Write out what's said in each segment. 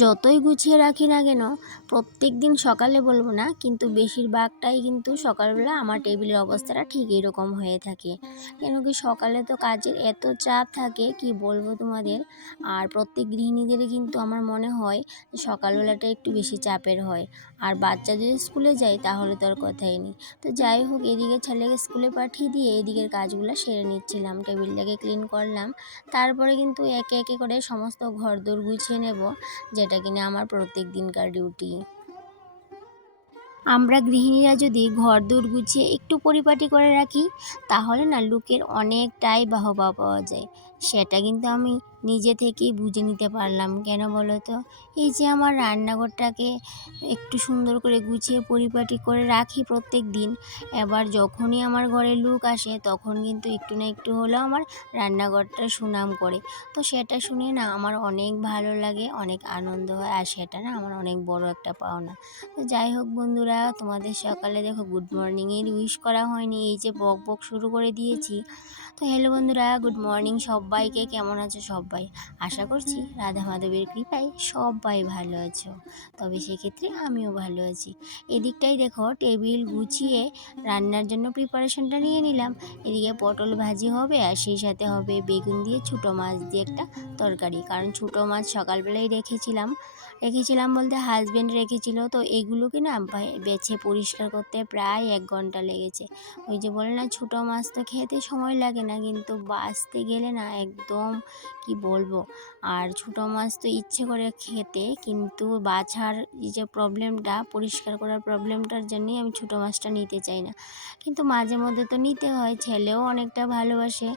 যতই গুছিয়ে রাখি না কেন, প্রত্যেক দিন সকালে বলব না, কিন্তু বেশিরভাগটাই কিন্তু সকালবেলা আমার টেবিলের অবস্থাটা ঠিক এরকম হয়ে থাকে। কেন কি সকালে তো কাজের এত চাপ থাকে, কি বলব তোমাদের? আর প্রত্যেক গৃহিণীদেরই কিন্তু আমার মনে হয় যে সকালবেলাটা একটু বেশি চাপের হয়। আর বাচ্চা যদি স্কুলে যায় তাহলে তো আর কথাই নেই। তো যাই হোক, এদিকে ছেলেকে স্কুলে পাঠিয়ে দিয়ে এদিকের কাজগুলো সেরে নিচ্ছিলাম। টেবিলটাকে ক্লিন করলাম। তারপরে কিন্তু একে একে করে সমস্ত ঘর দোর গুছিয়ে নেব, যেটা কিনা আমার প্রত্যেক দিনকার ডিউটি আমরা গৃহিণীরা যদি ঘর দূর গুছিয়ে একটু পরিপাটি করে রাখি, তাহলে না লুকের অনেকটাই বাহবা পাওয়া যায়। সেটা কিন্তু আমি নিজে থেকেই বুঝে নিতে পারলাম। কেন বলো তো? এই যে আমার রান্নাঘরটাকে একটু সুন্দর করে গুছিয়ে পরিপাটি করে রাখি প্রত্যেক দিন, এবার যখনই আমার ঘরে লোক আসে তখন কিন্তু একটু না একটু হলেও আমার রান্নাঘরটা সুনাম করে। তো সেটা শুনে না আমার অনেক ভালো লাগে, অনেক আনন্দ হয়, আর সেটা না আমার অনেক বড় একটা পাওনা। তো যাই হোক বন্ধুরা, তোমাদের সকালে দেখো গুড মর্নিংয়ের উইশ করা হয়নি, এই যে বক বক শুরু করে দিয়েছি। তো হ্যালো বন্ধুরা, গুড মর্নিং সবাইকে কেমন আছো সবাই? আশা করছি রাধা মাধবের কৃপায় সবাই ভালো আছো। তবে সেক্ষেত্রে আমিও ভালো আছি। এদিকটাই দেখো টেবিল গুছিয়ে রান্নার জন্য প্রিপারেশনটা নিয়ে নিলাম। এদিকে পটল ভাজি হবে আর সেই সাথে হবে বেগুন দিয়ে ছোটো মাছ দিয়ে একটা তরকারি। কারণ ছোটো মাছ সকালবেলায় রেখেছিলাম। রেখেছিলাম বলতে হাজব্যান্ড রেখেছিল। তো এগুলোকে না বেছে পরিষ্কার করতে প্রায় এক ঘণ্টা লেগেছে। ওই যে বলে না, ছোটো মাছ তো খেতে সময় লাগে না, কিন্তু বাছতে গেলে না একদম কি বলব? আর ছোটো মাছ তো ইচ্ছে করে খেতে, কিন্তু বাছার যে প্রবলেমটা পরিষ্কার করার প্রবলেমটার জন্যই আমি ছোটো মাছটা নিতে চাই না। কিন্তু মাঝে মধ্যে তো নিতে হয়, ছেলেও অনেকটা ভালোবাসে।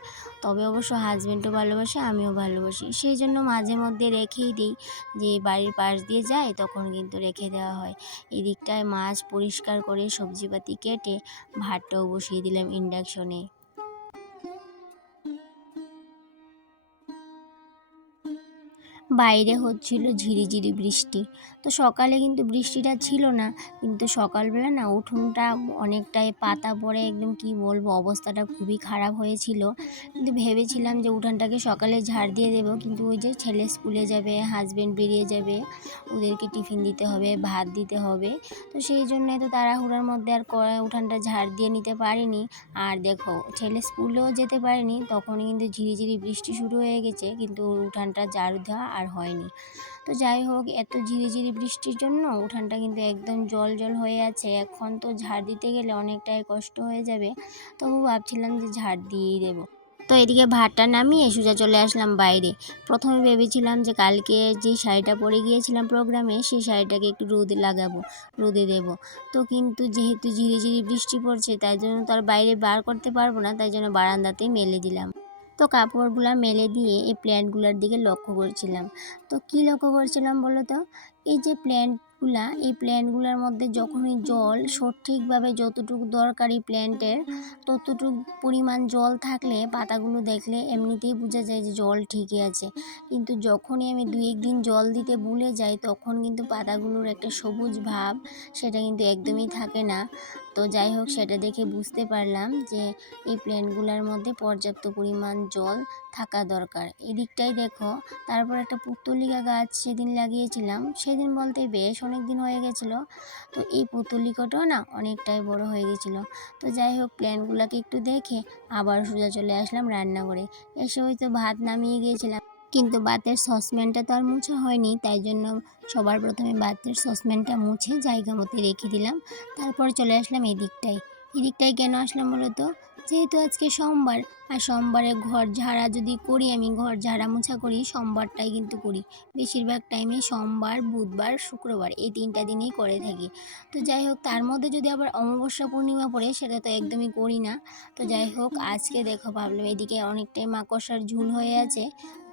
তবে অবশ্য হাজব্যান্ডও ভালোবাসে, আমিও ভালোবাসি। সেই জন্য মাঝে মধ্যে রেখেই দিই। যে বাড়ির পাশ দিয়ে যায়, তখন কিন্তু রেখে দেওয়া হয়। এদিকটায় মাছ পরিষ্কার করে সবজিপাতি কেটে ভাতটাও বসিয়ে দিলাম ইন্ডাকশনে বাইরে হচ্ছিল ঝিরিঝিরি বৃষ্টি। তো সকালে কিন্তু বৃষ্টিটা ছিল না, কিন্তু সকালবেলা না উঠোনটা অনেকটাই পাতা পড়ে, একদম কি বলব, অবস্থাটা খুবই খারাপ হয়েছিল। কিন্তু ভেবেছিলাম যে উঠানটাকে সকালে ঝাড় দিয়ে দেবো, কিন্তু ওই যে ছেলে স্কুলে যাবে হাজব্যান্ড বেরিয়ে যাবে, ওদেরকে টিফিন দিতে হবে, ভাত দিতে হবে। তো সেই জন্য তো তাড়াহুড়োর মধ্যে আর উঠানটা ঝাড় দিয়ে নিতে পারিনি। আর দেখো, ছেলে স্কুলেও যেতে পারেনি তখন কিন্তু ঝিরিঝিরি বৃষ্টি শুরু হয়ে গেছে, কিন্তু উঠানটা ঝাড় দেওয়া আর হয়নি। তো যাই হোক, এত ঝিরিঝিরি বৃষ্টির জন্য উঠানটা কিন্তু একদম জল জল হয়ে আছে। এখন তো ঝাড় দিতে গেলে অনেকটাই কষ্ট হয়ে যাবে। তবু ভাবছিলাম যে ঝাড় দিয়েই দেবো। তো এদিকে ভাতটা নামিয়ে সোজা চলে আসলাম বাইরে। প্রথমে ভেবেছিলাম যে কালকে যে শাড়িটা পরে গিয়েছিলাম প্রোগ্রামে, সেই শাড়িটাকে একটু রোদে লাগাবো, রোদে দেব। তো কিন্তু যেহেতু ঝিরিঝিরি বৃষ্টি পড়ছে, তাই জন্য তো আর বাইরে বার করতে পারব না, তাই জন্য বারান্দাতেই মেলে দিলাম। তো কাপড়গুলো মেলে দিয়ে এই প্ল্যান্টগুলোর দিকে লক্ষ্য করছিলাম। তো কি লক্ষ্য করছিলাম বলো তো এই যে প্ল্যান্টগুলা, এই প্ল্যান্টগুলোর মধ্যে যখনই জল সঠিকভাবে যতটুকু দরকারি প্ল্যান্টের, ততটুকু পরিমাণ জল থাকলে পাতাগুলো দেখলে এমনিতেই বোঝা যায় যে জল ঠিকই আছে। কিন্তু যখনই আমি দুই একদিন জল দিতে ভুলে যাই, তখন কিন্তু পাতাগুলোর একটা সবুজ ভাব সেটা কিন্তু একদমই থাকে না। তো যাই হোক, সেটা দেখে বুঝতে পারলাম যে এই প্ল্যান্টগুলোর মধ্যে পর্যাপ্ত পরিমাণ জল থাকা দরকার। এদিকটাই দেখো, তারপর একটা পুত্তলিকা গাছ সেদিন লাগিয়েছিলাম সেদিন বলতে বেশ অনেক দিন হয়ে গেছিল। তো এই পুত্তলিকাটাও না অনেকটাই বড় হয়ে গেছিল। তো যাই হোক, প্ল্যানগুলোকে একটু দেখে আবার সোজা চলে আসলাম রান্নাঘরে। এসে ওই তো ভাত নামিয়ে গিয়েছিলাম। কিন্তু বাতের সসপ্যানটা তো আর মুছা হয়নি, তাই জন্য সবার প্রথমে বাতের সসপ্যানটা মুছে জায়গা মতো রেখে দিলাম। তারপর চলে আসলাম এদিকটায়। এদিকটায় কেন আসলাম বলতো যেহেতু আজকে সোমবার, আর সোমবারে ঘর ঝাড়া যদি করি, আমি ঘর ঝাড়া মোছা করি, সোমবারটাই কিন্তু করি। বেশিরভাগ টাইমে সোমবার, বুধবার, শুক্রবার এই তিনটা দিনেই করে থাকি। তো যাই হোক, তার মধ্যে যদি আবার অমাবস্যা পূর্ণিমা পড়ে, সেটা তো একদমই করি না। তো যাই হোক, আজকে দেখো ভাবলাম এদিকে অনেকটাই মাকড়সার ঝুল হয়ে আছে,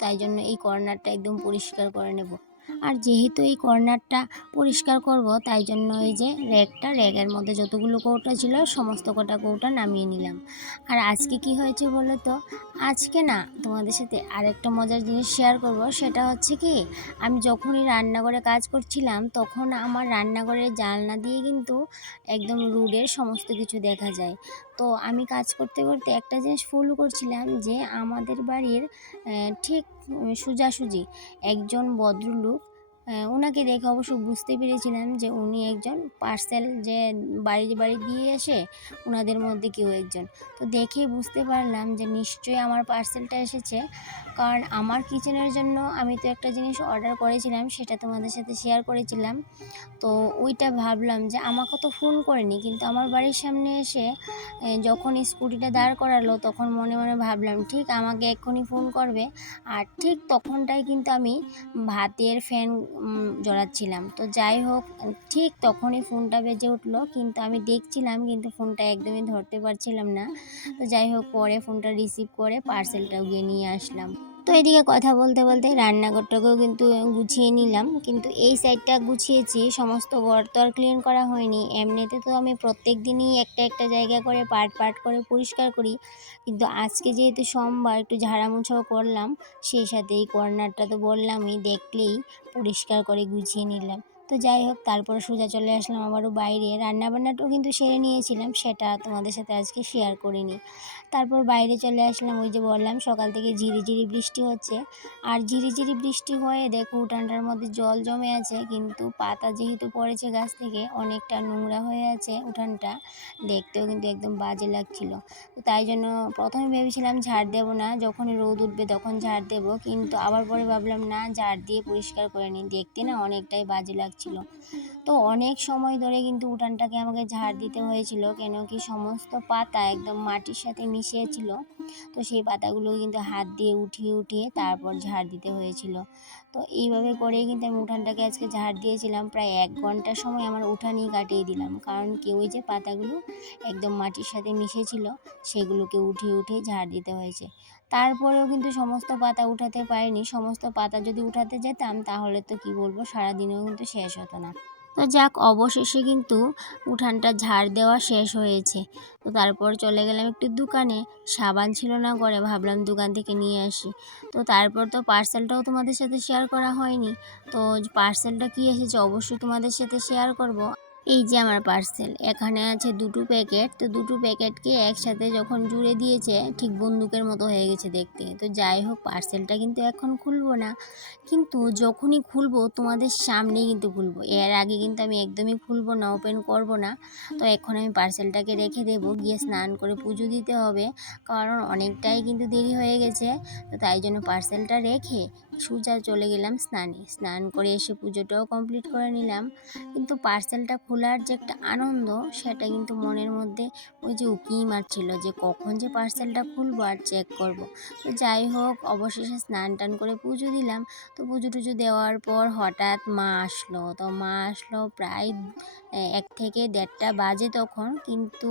তাই জন্য এই কর্নারটা একদম পরিষ্কার করে নেব। আর যেহেতু এই কর্নারটা পরিষ্কার করব, তাই জন্য এই যে র্যাকটা র্যাকের মধ্যে যতগুলো কৌটা ছিল, সমস্ত কটা কৌটা নামিয়ে নিলাম। আর আজকে কি হয়েছে বলো তো? আজকে না তোমাদের সাথে আরেকটা মজার জিনিস শেয়ার করব, সেটা হচ্ছে কি, আমি যখনই রান্নাঘরে কাজ করছিলাম, তখন আমার রান্নাঘরের জানলা দিয়ে কিন্তু একদম রুডের সমস্ত কিছু দেখা যায়। তো আমি কাজ করতে করতে একটা জিনিস ফলো করছিলাম যে আমাদের বাড়ির ঠিক সোজাসুজি একজন ভদ্রলোক ওনাকে দেখে অবশ্য বুঝতে পেরেছিলাম যে উনি একজন পার্সেল যে বাড়ি বাড়ি দিয়ে আসে ওনাদের মধ্যে কেউ একজন। তো দেখে বুঝতে পারলাম যে নিশ্চয়ই আমার পার্সেলটা এসেছে। কারণ আমার কিচেনের জন্য আমি তো একটা জিনিস অর্ডার করেছিলাম, সেটা তোমাদের সাথে শেয়ার করেছিলাম। তো ওইটা ভাবলাম যে আমাকে তো ফোন করেনি, কিন্তু আমার বাড়ির সামনে এসে যখন স্কুটিটা দাঁড় করালো, তখন মনে মনে ভাবলাম, ঠিক আমাকে এক্ষুনি ফোন করবে। আর ঠিক তখনটাই কিন্তু আমি ভাতের ফ্যান জড়াচ্ছিলাম। তো যাই হোক, ঠিক তখনই ফোনটা বেজে উঠল, কিন্তু আমি দেখছিলাম, কিন্তু ফোনটা একদমই ধরতে পারছিলাম না। তো যাই হোক, পরে ফোনটা রিসিভ করে পার্সেলটাও গিয়ে নিয়ে আসলাম। তো এদিকে কথা বলতে বলতে রান্নাঘরটাকেও কিন্তু গুছিয়ে নিলাম। কিন্তু এই সাইডটা গুছিয়েছি, সমস্ত ঘর তো আর ক্লিন করা হয়নি। এমনিতে তো আমি প্রত্যেক দিনই একটা একটা জায়গা করে পার্ট পার্ট করে পরিষ্কার করি। কিন্তু আজকে যেহেতু সোমবার একটু ঝাড়ামুছাও করলাম, সেই সাথে এই কর্নারটা তো বললামই, দেখলেই পরিষ্কার করে গুছিয়ে নিলাম। তো যাই হোক, তারপরে সোজা চলে আসলাম আবারও বাইরে। রান্নাবান্নাটাও কিন্তু সেরে নিয়েছিলাম, সেটা তোমাদের সাথে আজকে শেয়ার করিনি। তারপর বাইরে চলে আসলাম, ওই যে বললাম, সকাল থেকে ঝিরিঝিরি বৃষ্টি হচ্ছে। আর ঝিরিঝিরি বৃষ্টি হয়ে দেখো, উঠানটার মধ্যে জল জমে আছে, কিন্তু পাতা যেহেতু পড়েছে গাছ থেকে, অনেকটা নোংরা হয়ে আছে উঠানটা। দেখতেও কিন্তু একদম বাজে লাগছিল। তো তাই জন্য প্রথমে ভেবেছিলাম ঝাড় দেবো না, যখনই রোদ উঠবে তখন ঝাড় দেবো, কিন্তু আবার পরে ভাবলাম, না, ঝাড় দিয়ে পরিষ্কার করে নিই। দেখতে না অনেকটাই বাজে লাগছিল তো অনেক সময় ধরে কিন্তু উঠানটাকে আমাকে ঝাড় দিতে হয়েছিল, কেন কি সমস্ত পাতা একদম মাটির সাথে মিশিয়েছিল। তো সেই পাতাগুলো কিন্তু হাত দিয়ে উঠিয়ে উঠিয়ে তারপর ঝাড় দিতে হয়েছিল। তো এইভাবে করেই কিন্তু আমি উঠানটাকে আজকে ঝাড় দিয়েছিলাম। প্রায় এক ঘণ্টার সময় আমার উঠানই কাটিয়ে দিলাম। কারণ কি ওই যে পাতাগুলো একদম মাটির সাথে মিশেছিল, সেগুলোকে উঠিয়ে উঠে ঝাড় দিতে হয়েছে। তারপরেও কিন্তু সমস্ত পাতা উঠাতে পারিনি। সমস্ত পাতা যদি উঠাতে যেতাম, তাহলে তো কি বলব, সারাদিনেও কিন্তু শেষ হতো না। তো যাক, অবশেষে কিন্তু উঠানটা ঝাড় দেওয়া শেষ হয়েছে। তো তারপর চলে গেলাম একটু দোকানে। সাবান ছিল না করে ভাবলাম দোকান থেকে নিয়ে আসি। তো তারপর তো পার্সেলটাও তোমাদের সাথে শেয়ার করা হয়নি। তো পার্সেলটা কী এসেছে অবশ্যই তোমাদের সাথে শেয়ার করব। এই যে আমার পার্সেল এখানে আছে দুটো প্যাকেট তো দুটো প্যাকেটকে একসাথে যখন জুড়ে দিয়েছে, ঠিক বন্দুকের মতো হয়ে গেছে দেখতে। তো যাই হোক পার্সেলটা কিন্তু এখন খুলবো না। কিন্তু যখনই খুলবো, তোমাদের সামনেই কিন্তু খুলবো। এর আগে কিন্তু আমি একদমই খুলবো না ওপেন করব না। তো এখন আমি পার্সেলটাকে রেখে দেবো, গিয়ে স্নান করে পুজো দিতে হবে। কারণ অনেকটাই কিন্তু দেরি হয়ে গেছে। তো তাই জন্য পার্সেলটা রেখে সোজা চলে গেলাম স্নানে। স্নান করে এসে পুজোটাও কমপ্লিট করে নিলাম। কিন্তু পার্সেলটা খোলার যে একটা আনন্দ, সেটা কিন্তু মনের মধ্যে ওই যে উকিই মারছিল যে কখন যে পার্সেলটা খুলবো আর চেক করব। তো যাই হোক, অবশেষে স্নান টান করে পুজো দিলাম। তো পুজো টুজো দেওয়ার পর হঠাৎ মা আসলো। তো মা আসলো প্রায় এক থেকে দেড়টা বাজে তখন। কিন্তু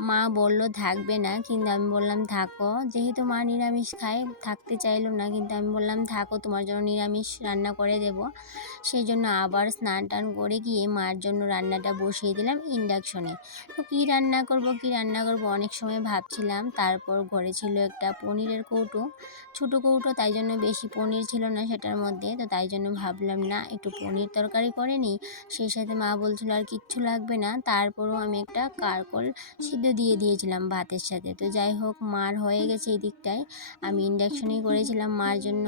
মা বলল, থাকবে না। কিন্তু আমি বললাম, থাকো। যেহেতু মা নিরামিষ খায়, থাকতে চাইলো না। কিন্তু আমি বললাম, থাকো তোমার জন্য নিরামিষ রান্না করে দেব। সেই জন্য আবার স্নান টান করে গিয়ে মার জন্য রান্নাটা বসিয়ে দিলাম ইন্ডাকশনে। তো কী রান্না করব, কী রান্না করব অনেক সময় ভাবছিলাম। তারপর ঘরে ছিল একটা পনিরের কৌটো। ছোটো কৌটো, তাই জন্য বেশি পনির ছিল না সেটার মধ্যে। তো তাই জন্য ভাবলাম, না, একটু পনির তরকারি করে নিই। সেই সাথে মা বলছিল, আর কিচ্ছু লাগবে না। তারপরও আমি একটা কারকল সিদ্ধ দিয়ে দিয়েছিলাম ভাতের সাথে। তো যাই হোক, মার হয়ে গেছে এই দিকটায়। আমি ইন্ডাকশনেই করেছিলাম মার জন্য।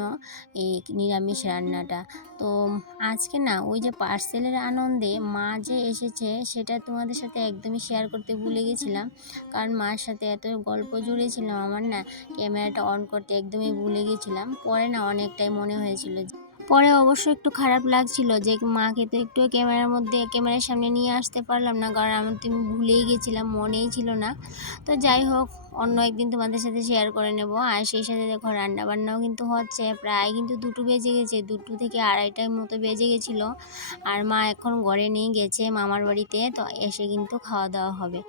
এই নিরামিষ রান্নাটা। তো আজকে না ওই যে পার্সেলের আনন্দে মা যে এসেছে সেটা তোমাদের সাথে একদমই শেয়ার করতে ভুলে গেছিলাম। কারণ মার সাথে এত গল্প জুড়েছিলাম আমার না ক্যামেরাটা অন করতে একদমই ভুলে গেছিলাম। পরে না অনেকটাই মনে হয়েছিল পরে অবশ্য একটু খারাপ লাগছিল যে মাকে তো একটু ক্যামেরার মধ্যে ক্যামেরার সামনে নিয়ে আসতে পারলাম না। কারণ আমার তো আমি ভুলেই গেছিলাম মনেই ছিল না। তো যাই হোক অন্য একদিন তোমাদের সাথে শেয়ার করে নেব। আর সেই সাথে দেখো রান্নাবান্নাও কিন্তু হচ্ছে প্রায় কিন্তু দুটো বেজে গেছে, দুটো থেকে আড়াইটার মতো বেজে গেছিল। আর মা এখন ঘরে নিয়ে গেছে মামার বাড়িতে, তো এসে কিন্তু খাওয়া দাওয়া হবে।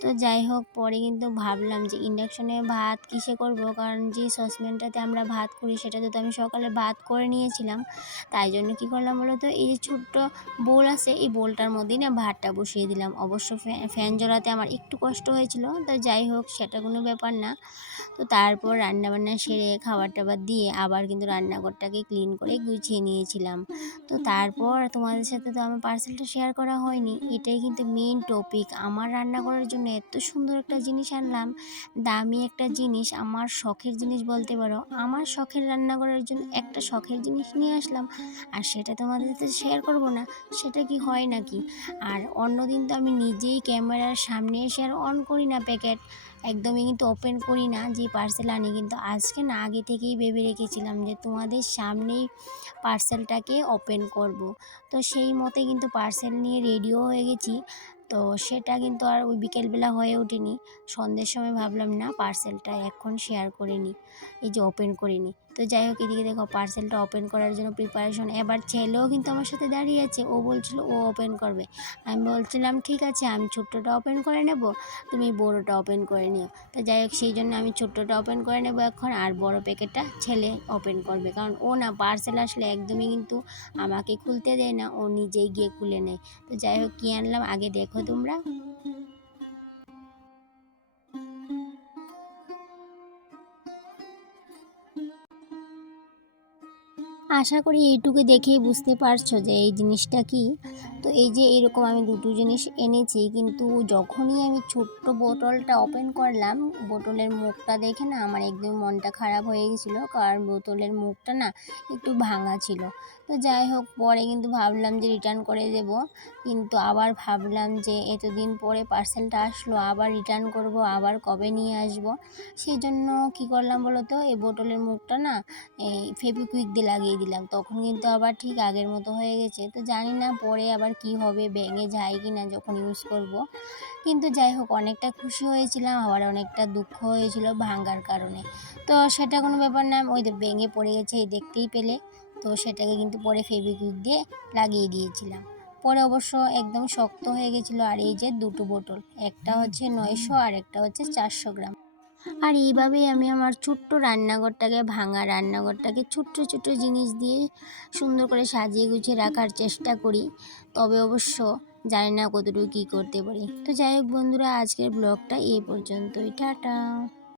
তো যাই হোক, পরে কিন্তু ভাবলাম যে ইন্ডাকশনে ভাত কিসে করব? কারণ যে সসপ্যানটাতে আমরা ভাত করি, সেটাতে তো আমি সকালে ভাত করে নিয়েছিলাম। তাই জন্য কী করলাম বলো তো এই যে ছোট্ট বোল আছে, এই বোলটার মধ্যেই না ভাতটা বসিয়ে দিলাম। অবশ্য ফ্যান জড়াতে আমার একটু কষ্ট হয়েছিল, তো যাই হোক, সেটা কোনো ব্যাপার না। তো তারপর রান্নাবান্না সেরে খাবার টাবার দিয়ে আবার কিন্তু রান্নাঘরটাকে ক্লিন করে গুছিয়ে নিয়েছিলাম। তো তারপর তোমাদের সাথে তো আমার পার্সেলটা শেয়ার করা হয়নি। এটাই কিন্তু মেন টপিক আমার রান্না করার জন্য এত সুন্দর একটা জিনিস আনলাম। দামি একটা জিনিস, আমার শখের জিনিস বলতে পারো। আমার শখের রান্না করার জন্য একটা শখের জিনিস নিয়ে আসলাম। আর সেটা তোমাদের সাথে শেয়ার করব না, সেটা কি হয় নাকি? আর অন্যদিন তো আমি নিজেই ক্যামেরার সামনে এসে আর অন করি না প্যাকেট একদমই কিন্তু ওপেন করি না, যে পার্সেল আনি। কিন্তু আজকে না, আগে থেকেই ভেবে রেখেছিলাম যে তোমাদের সামনেই পার্সেলটাকে ওপেন করব। তো সেই মতে কিন্তু পার্সেল নিয়ে রেডিও হয়ে গেছি। তো সেটা কিন্তু আর ওই বিকেলবেলা হয়ে ওঠেনি। সন্ধ্যের সময় ভাবলাম, না পার্সেলটা এখন শেয়ার করে নিই এই যে ওপেন করিনি তো যাই হোক, এদিকে দেখো পার্সেলটা ওপেন করার জন্য প্রিপারেশন এবার ছেলেও কিন্তু আমার সাথে দাঁড়িয়ে আছে। ও বলছিল, ও ওপেন করবে। আমি বলছিলাম, ঠিক আছে, আমি ছোট্টটা ওপেন করে নেব, তুমি বড়োটা ওপেন করে নিও। তো যাই হোক, সেই জন্য আমি ছোট্টটা ওপেন করে নেব এখন, আর বড় প্যাকেটটা ছেলে ওপেন করবে। কারণ ও না পার্সেল আসলে একদমই কিন্তু আমাকে খুলতে দেয় না, ও নিজেই গিয়ে খুলে নেয়। তো যাই হোক, কী আনলাম? আগে দেখো তোমরা। আশা করি এইটুকু দেখেই বুঝতে পারছ যে এই জিনিসটা কি। তো এই যে এরকম আমি দুটো জিনিস এনেছি, কিন্তু যখনই আমি ছোট্ট বোতলটা ওপেন করলাম, বোতলের মুখটা দেখে না আমার একদম মনটা খারাপ হয়ে গেছিল, কারণ বোতলের মুখটা না একটু ভাঙা ছিল। তো যাই হোক, পরে কিন্তু ভাবলাম যে রিটার্ন করে দেব, কিন্তু আবার ভাবলাম যে এতদিন পরে পার্সেলটা আসলো, আবার রিটার্ন করব, আবার কবে নিয়ে আসব? সেই জন্য কী করলাম বলো তো, এই বোতলের মুখটা না এই ফেভিকুইক দিয়ে লাগিয়ে দিলাম। তখন কিন্তু আবার ঠিক আগের মতো হয়ে গেছে। তো জানি না পরে আবার কি হবে ব্যাঙে যায় কি না যখন ইউজ করব। কিন্তু যাই হোক, অনেকটা খুশি হয়েছিলাম, আবার অনেকটা দুঃখ হয়েছিল ভাঙার কারণে। তো সেটা কোনো ব্যাপার না, ওই ব্যাঙে পড়ে গেছে, এই দেখতেই পেলে। তো সেটাকে কিন্তু পরে ফেভিকুইক দিয়ে লাগিয়ে দিয়েছিলাম। পরে অবশ্য একদম শক্ত হয়ে গেছিল, আর এই যে দুটো বোতল, একটা হচ্ছে নয়শো আর একটা হচ্ছে চারশো গ্রাম। আর এইভাবেই আমি আমার ছোট্ট রান্নাঘরটাকে, ভাঙা রান্নাঘরটাকে ছোট্ট ছোট্ট জিনিস দিয়ে সুন্দর করে সাজিয়ে গুছিয়ে রাখার চেষ্টা করি। তবে অবশ্য জানি না কতটুকু কী করতে পারি। তো যাই হোক বন্ধুরা, আজকের ব্লগটা এই পর্যন্তই। টাটা।